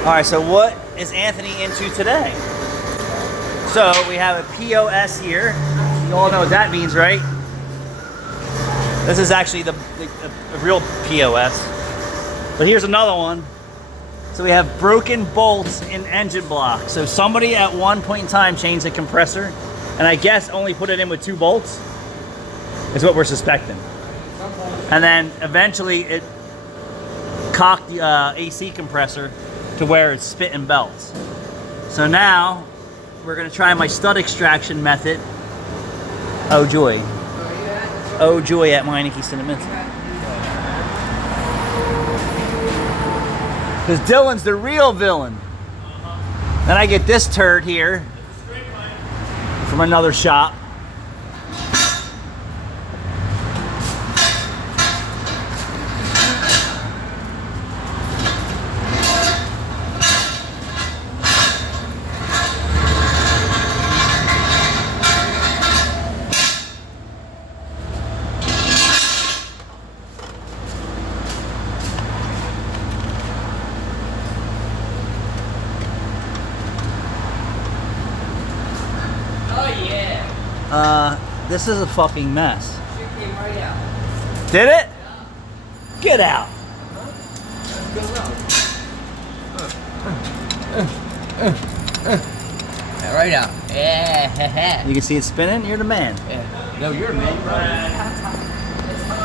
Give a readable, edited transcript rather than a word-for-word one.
All right, so what is Anthony into today? So we have a POS here. You all know what that means, right? This is actually the real POS. But here's another one. So we have broken bolts in engine block. So somebody at one point in time changed the compressor, and I guess only put it in with 2 bolts, is what we're suspecting. And then eventually it cocked the AC compressor to where it's spitting belts. So now we're gonna try my stud extraction method. Oh joy. Oh joy at Meineke Cinnamon. Because Dylan's the real villain. Then I get this turd here from another shop. This is a fucking mess. It came right out. Did it? Yeah. Get out. Yeah, right out. Yeah. You can see it spinning. You're the man. Yeah. No, you're a man.